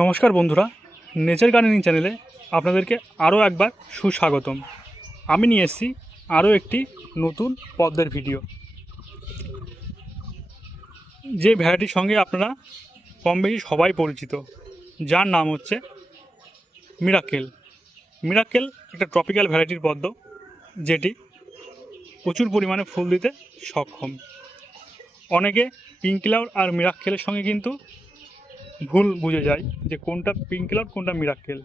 নমস্কার বন্ধুরা, nature gardening চ্যানেলে আপনাদেরকে আরও একবার সুস্বাগতম। আমি নিয়ে এসেছি আরও একটি নতুন পদ্মের ভিডিও। যে ভ্যারাইটির সঙ্গে আপনারা কম বেশি সবাই পরিচিত, যার নাম হচ্ছে মিরাকেল। মিরাকেল একটা ট্রপিক্যাল ভ্যারাইটির পদ্ম, যেটি প্রচুর পরিমাণে ফুল দিতে সক্ষম। অনেকে পিঙ্ক ক্লাউড আর মিরাকেলের সঙ্গে কিন্তু ভুল বুঝে যায় যে কোনটা পিঙ্ক ক্লাউড কোনটা মিরাকেল।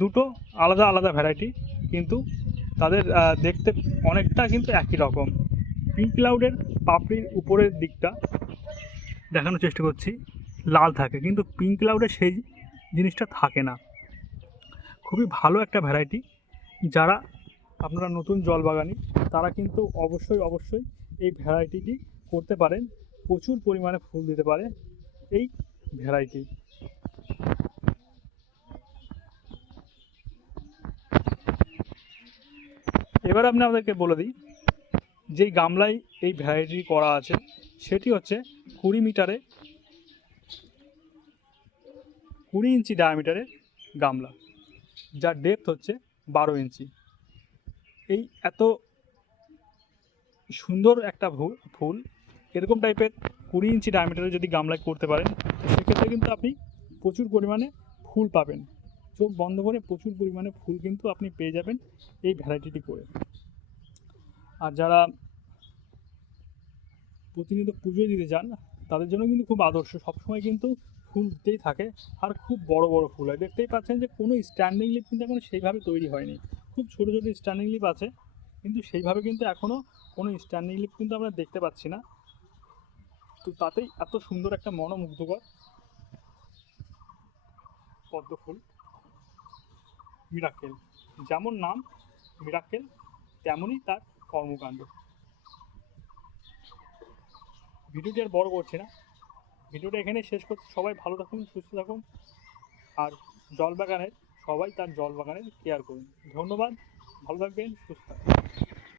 দুটো আলাদা আলাদা ভ্যারাইটি, কিন্তু তাদের দেখতে অনেকটা কিন্তু একই রকম। পিঙ্ক ক্লাউডের পাপড়ির উপরের দিকটা দেখানোর চেষ্টা করছি লাল থাকে, কিন্তু পিঙ্ক ক্লাউডে সেই জিনিসটা থাকে না। খুবই ভালো একটা ভ্যারাইটি। যারা আপনারা নতুন জলবাগানি তারা কিন্তু অবশ্যই এই ভ্যারাইটিটি করতে পারেন। প্রচুর পরিমাণে ফুল দিতে পারে এই ভ্যারাইটি। এবার আপনি আমাদেরকে বলে দিই, যেই গামলায় এই ভ্যারাইটি করা আছে সেটি হচ্ছে 20 ইঞ্চি ডায়ামিটারের গামলা, যার ডেপথ হচ্ছে 12 ইঞ্চি। এই এত সুন্দর একটা ফুল এরকম টাইপের 20 ইঞ্চি ডায়ামিটারে যদি গামলায় করতে পারেন, তো সেক্ষেত্রে কিন্তু আপনি প্রচুর পরিমাণে ফুল পাবেন। চোখ বন্ধ করে প্রচুর পরিমাণে ফুল কিন্তু আপনি পেয়ে যাবেন এই ভ্যারাইটিটি করে। আর যারা প্রতিনিয়ত পুজো দিতে যান তাদের জন্য কিন্তু খুব আদর্শ। সবসময় কিন্তু ফুল দিতেই থাকে, আর খুব বড় বড় ফুল হয়। দেখতেই পাচ্ছেন যে কোনো স্ট্যান্ডিং লিফ কিন্তু এখন সেইভাবে তৈরি হয়নি। খুব ছোটো ছোটো স্ট্যান্ডিং লিফ আছে, কিন্তু সেইভাবে কিন্তু এখনও কোনো স্ট্যান্ডিং লিফ কিন্তু আমরা দেখতে পাচ্ছি না। তো তাতেই এত সুন্দর একটা মনোমুগ্ধকর পদ্ম ফুল মিরাকেল। যেমন নাম মিরাকেল, তেমনই তার কর্মকাণ্ড। ভিডিওটি আর বড় করছি না, ভিডিওটা এখানেই শেষ করছি। সবাই ভালো থাকুন, সুস্থ থাকুন, আর সবাই তার জল বাগানের কেয়ার করুন। ধন্যবাদ, ভালো থাকবেন, সুস্থ থাকবেন।